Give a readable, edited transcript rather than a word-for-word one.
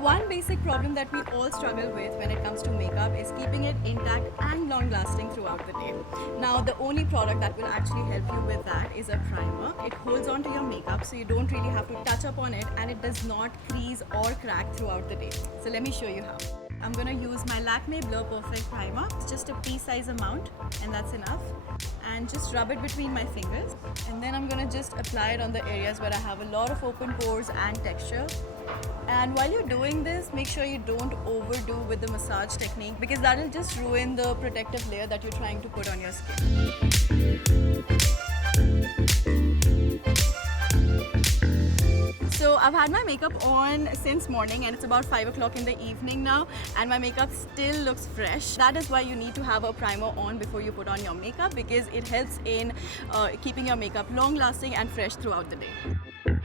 one basic problem that we all struggle with when it comes to makeup is keeping it intact and long lasting throughout the day. Now the only product that will actually help you with that is a primer. It holds on to your makeup so you don't really have to touch up on it, and it does not crease or crack throughout the day. So let me show you how. I'm gonna use my Lakme Blur Perfect Primer. It's just a pea-size amount and that's enough. And just rub it between my fingers. And then I'm gonna just apply it on the areas where I have a lot of open pores and texture. And while you're doing this, make sure you don't overdo with the massage technique, because that'll just ruin the protective layer that you're trying to put on your skin. So I've had my makeup on since morning and it's about 5 o'clock in the evening now, and my makeup still looks fresh. That is why you need to have a primer on before you put on your makeup, because it helps in keeping your makeup long lasting and fresh throughout the day.